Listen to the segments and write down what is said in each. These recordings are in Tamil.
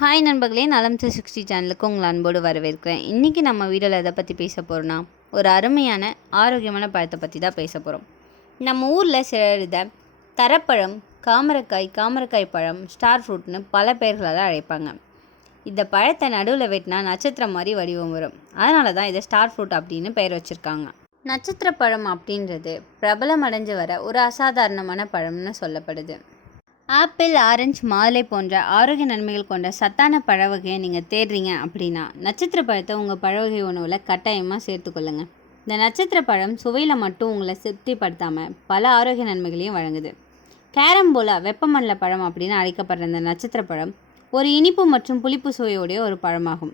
ஹாய் நண்பர்களே, நலம் 360 சேனலுக்கு உங்களை அன்போடு வரவேற்கிறேன். இன்றைக்கி நம்ம வீடியோவில் எதை பற்றி பேச போகிறோன்னா, ஒரு அருமையான ஆரோக்கியமான பழத்தை பற்றி தான் பேச போகிறோம். நம்ம ஊரில் சிலர் இதை தரப்பழம், காமரக்காய் பழம், ஸ்டார் ஃப்ரூட்னு பல பெயர்களால் அழைப்பாங்க. இந்த பழத்தை நடுவில் வெட்டினா நட்சத்திரம் மாதிரி வடிவம் வரும். அதனால தான் இதை ஸ்டார் ஃப்ரூட் அப்படின்னு பெயர் வச்சுருக்காங்க. நட்சத்திர பழம் அப்படின்றது பிரபலம் அடைஞ்சு வர ஒரு அசாதாரணமான பழம்னு சொல்லப்படுது. ஆப்பிள், ஆரஞ்சு, மாதுளை போன்ற ஆரோக்கிய நன்மைகள் கொண்ட சத்தான பழ வகையை நீங்கள் தேடுறீங்க அப்படின்னா நட்சத்திர பழத்தை உங்கள் பழ வகை உணவில் கட்டாயமாக சேர்த்துக்கொள்ளுங்க. இந்த நட்சத்திர பழம் சுவையில் மட்டும் உங்களை திருப்திப்படுத்தாமல் பல ஆரோக்கிய நன்மைகளையும் வழங்குது. கேரம்போலா வெப்பமண்டல பழம் அப்படின்னு அழைக்கப்படுற இந்த நட்சத்திர பழம் ஒரு இனிப்பு மற்றும் புளிப்பு சுவையுடைய ஒரு பழமாகும்.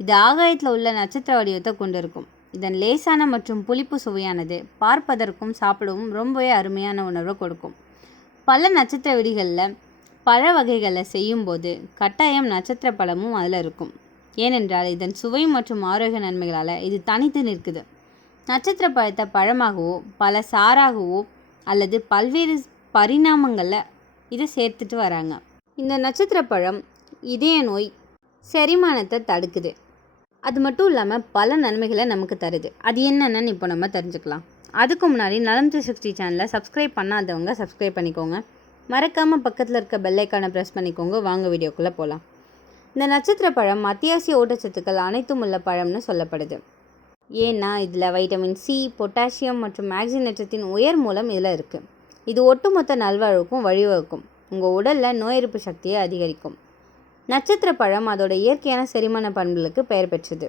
இது ஆகாயத்தில் உள்ள நட்சத்திர வடிவத்தை கொண்டிருக்கும். இதன் லேசான மற்றும் புளிப்பு சுவையானது பார்ப்பதற்கும் சாப்பிடவும் ரொம்பவே அருமையான உணர்வை கொடுக்கும். பல நட்சத்திர வெடிகளில் பழ வகைகளை செய்யும்போது கட்டாயம் நட்சத்திர பழமும் அதில் இருக்கும். ஏனென்றால் இதன் சுவை மற்றும் ஆரோக்கிய நன்மைகளால் இது தனித்து நிற்குது. நட்சத்திர பழத்தை பழமாகவோ பல சாராகவோ அல்லது பல்வேறு பரிணாமங்களில் இதை சேர்த்துட்டு வராங்க. இந்த நட்சத்திர பழம் இதய நோய், செரிமானத்தை தடுக்குது. அது மட்டும் இல்லாமல் பல நன்மைகளை நமக்கு தருது. அது என்னென்னு இப்போ நம்ம தெரிஞ்சுக்கலாம். அதுக்கு முன்னாடி நலம் 360 சேனலை சப்ஸ்கிரைப் பண்ணாதவங்க சப்ஸ்கிரைப் பண்ணிக்கோங்க. மறக்காமல் பக்கத்தில் இருக்க பெல்லைக்கானை ப்ரெஸ் பண்ணிக்கோங்க. வாங்க வீடியோக்குள்ளே போகலாம். இந்த நட்சத்திர பழம் அத்தியாவசிய ஊட்டச்சத்துக்கள் அனைத்தும் உள்ள பழம்னு சொல்லப்படுது. ஏன்னா இதில் வைட்டமின் சி, பொட்டாசியம் மற்றும் மேக்னீசியத்தின் உயர் மூலம் இதில் இருக்குது. இது ஒட்டுமொத்த நல்வாழ்வுக்கும் வழிவகுக்கும். உங்கள் உடலில் நோய் எதிர்ப்பு சக்தியை அதிகரிக்கும். நட்சத்திர பழம் அதோட இயற்கையான செரிமான பண்புகளுக்கு பெயர் பெற்றது.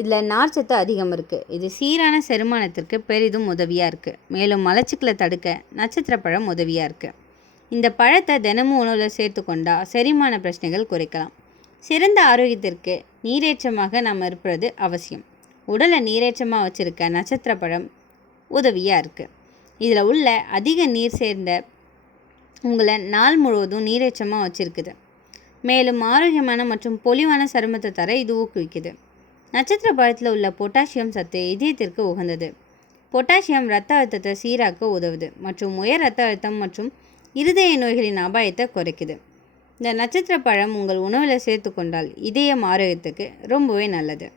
இதில் நார்ச்சத்து அதிகம் இருக்குது. இது சீரான செரிமானத்திற்கு பெரிதும் உதவியாக இருக்குது. மேலும் மலச்சிக்கலை தடுக்க நட்சத்திர பழம் உதவியாக இருக்குது. இந்த பழத்தை தினமும் உணவில் சேர்த்து கொண்டால் செரிமான பிரச்சனைகள் குறைக்கலாம். சிறந்த ஆரோக்கியத்திற்கு நீரேற்றமாக நாம் இருப்பது அவசியம். உடலை நீரேற்றமாக வச்சுருக்க நட்சத்திர பழம் உதவியாக இருக்குது. இதில் உள்ள அதிக நீர் சேர்ந்த உங்களை நாள் முழுவதும் நீரேற்றமாக வச்சுருக்குது. மேலும் ஆரோக்கியமான மற்றும் பொலிவான சருமத்தை தர இது ஊக்குவிக்குது. நட்சத்திர பழத்தில் உள்ள பொட்டாசியம் சத்து இதயத்திற்கு உகந்தது. பொட்டாசியம் இரத்த அழுத்தத்தை சீராக்க உதவுது மற்றும் உயர் இரத்த அழுத்தம் மற்றும் இருதய நோய்களின் அபாயத்தை குறைக்குது. இந்த நட்சத்திர பழம் உங்கள் உணவில் சேர்த்து கொண்டால் இதயம் ஆரோக்கியத்துக்கு ரொம்பவே நல்லது.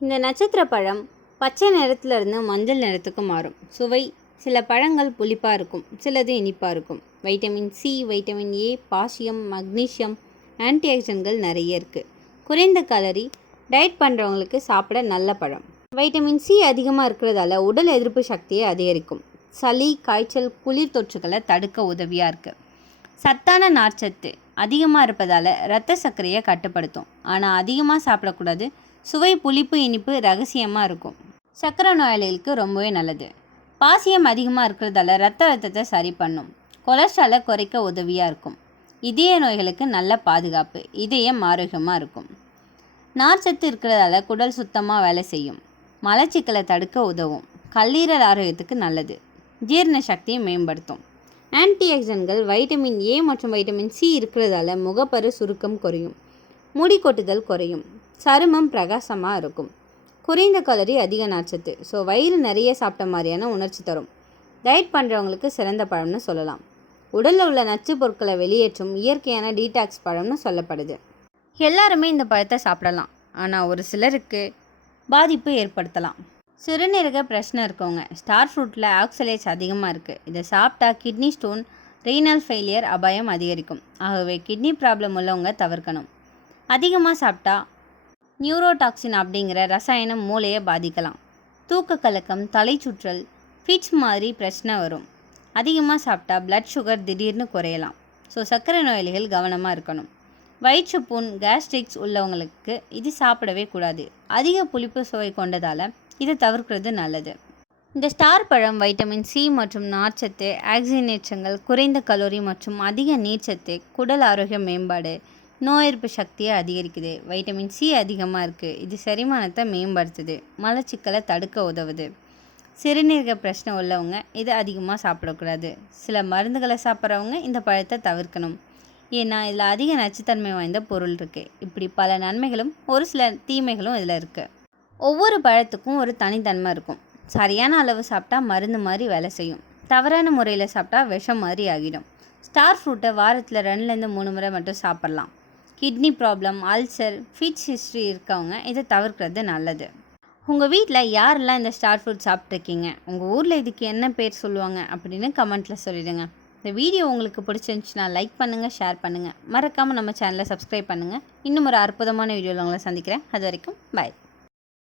இந்த நட்சத்திர பழம் பச்சை நிறத்திலிருந்து மஞ்சள் நிறத்துக்கு மாறும். சுவை சில பழங்கள் புளிப்பாக இருக்கும், சிலது இனிப்பாக இருக்கும். வைட்டமின் சி, வைட்டமின் ஏ, பாசியம், மக்னீசியம், ஆன்டிஆக்சிடென்ட்கள் நிறைய இருக்குது. குறைந்த கலரி, டயட் பண்ணுறவங்களுக்கு சாப்பிட நல்ல பழம். வைட்டமின் சி அதிகமாக இருக்கிறதால உடல் எதிர்ப்பு சக்தியை அதிகரிக்கும். சளி, காய்ச்சல், குளிர் தொற்றுகளை தடுக்க உதவியாக இருக்குது. சத்தான நார்ச்சத்து அதிகமாக இருப்பதால் இரத்த சர்க்கரையை கட்டுப்படுத்தும். ஆனால் அதிகமாக சாப்பிடக்கூடாது. சுவை, புளிப்பு, இனிப்பு ரகசியமாக இருக்கும். சர்க்கரை நோயாளிகளுக்கு ரொம்பவே நல்லது. பாசியம் அதிகமாக இருக்கிறதால இரத்த அழுத்தத்தை சரி பண்ணும். கொலஸ்ட்ராலை குறைக்க உதவியாக இருக்கும். இதய நோய்களுக்கு நல்ல பாதுகாப்பு. இதயம் ஆரோக்கியமாக இருக்கும். நார்ச்சத்து இருக்கிறதால குடல் சுத்தமாக வேலை செய்யும். மலச்சிக்கலை தடுக்க உதவும். கல்லீரல் ஆரோக்கியத்துக்கு நல்லது. ஜீரண சக்தியை மேம்படுத்தும். ஆன்டிஆக்சிடென்ட்கள் வைட்டமின் ஏ மற்றும் வைட்டமின் சி இருக்கிறதால முகப்பரு சுருக்கம் குறையும். முடி கொட்டுதல் குறையும். சருமம் பிரகாசமாக இருக்கும். குறைந்த கலரி, அதிக நார்ச்சத்து. ஸோ வயிறு நிறைய சாப்பிட்ட மாதிரியான உணர்ச்சி தரும். டயட் பண்ணுறவங்களுக்கு சிறந்த பழம்னு சொல்லலாம். உடலில் உள்ள நச்சு பொருட்களை வெளியேற்றும் இயற்கையான டீடாக்ஸ் பழம்னு சொல்லப்படுது. எல்லாருமே இந்த பழத்தை சாப்பிடலாம். ஆனால் ஒரு சிலருக்கு பாதிப்பு ஏற்படுத்தலாம். சிறுநீரக பிரச்சனை இருக்கவங்க ஸ்டார் ஃப்ரூட்டில் ஆக்சலேட்ஸ் அதிகமாக இருக்குது. இதை சாப்பிட்டா கிட்னி ஸ்டோன், ரீனல் ஃபெயிலியர் அபாயம் அதிகரிக்கும். ஆகவே கிட்னி ப்ராப்ளம் உள்ளவங்க தவிர்க்கணும். அதிகமாக சாப்பிட்டா நியூரோடாக்சின் அப்படிங்கிற ரசாயனம் மூளையை பாதிக்கலாம். தூக்க கலக்கம், தலை சுற்றல், ஃபிட்ஸ் மாதிரி பிரச்சனை வரும். அதிகமாக சாப்பிட்டா பிளட் சுகர் திடீர்னு குறையலாம். ஸோ சர்க்கரை நோயாளிகள் கவனமாக இருக்கணும். வயிற்றுப்புண், கேஸ்ட்ரிக்ஸ் உள்ளவங்களுக்கு இது சாப்பிடவே கூடாது. அதிக புளிப்பு சுவை கொண்டதால் இதை தவிர்க்கிறது நல்லது. இந்த ஸ்டார் பழம் வைட்டமின் சி மற்றும் நார்ச்சத்து, ஆக்சிஜனேற்றங்கள், குறைந்த கலோரி மற்றும் அதிக நீர்ச்சத்து, குடல் ஆரோக்கிய மேம்பாடு, நோய் எதிர்ப்பு சக்தியை அதிகரிக்குது. வைட்டமின் சி அதிகமாக இருக்குது. இது செரிமானத்தை மேம்படுத்துது. மலச்சிக்கலை தடுக்க உதவுது. சிறுநீரக பிரச்சனை உள்ளவங்க இதை அதிகமாக சாப்பிடக்கூடாது. சில மருந்துகளை சாப்பிட்றவங்க இந்த பழத்தை தவிர்க்கணும். ஏன்னா இதில் அதிக நச்சுத்தன்மை வாய்ந்த பொருள் இருக்குது. இப்படி பல நன்மைகளும் ஒரு சில தீமைகளும் இதில் இருக்குது. ஒவ்வொரு பழத்துக்கும் ஒரு தனித்தன்மை இருக்கும். சரியான அளவு சாப்பிட்டா மருந்து மாதிரி வேலை செய்யும். தவறான முறையில் சாப்பிட்டா விஷம் மாதிரி ஆகிடும். ஸ்டார் ஃப்ரூட்டை வாரத்தில் 2லேருந்து 3 முறை மட்டும் சாப்பிட்லாம். Kidney problem, ulcer, fits history இருக்கவங்க இதை தவிர்க்கிறது நல்லது. உங்கள் வீட்டில் யாரெல்லாம் இந்த ஸ்டார் ஃப்ரூட் சாப்பிட்ருக்கீங்க, உங்கள் ஊரில் இதுக்கு என்ன பேர் சொல்லுவாங்க அப்படின்னு கமெண்ட்டில் சொல்லிவிடுங்க. இந்த வீடியோ உங்களுக்கு பிடிச்சிருந்துச்சுன்னா லைக் பண்ணுங்கள், ஷேர் பண்ணுங்கள். மறக்காமல் நம்ம சேனலை சப்ஸ்கிரைப் பண்ணுங்கள். இன்னும் ஒரு அற்புதமான வீடியோவில் உங்களை சந்திக்கிறேன். அது வரைக்கும் பாய்.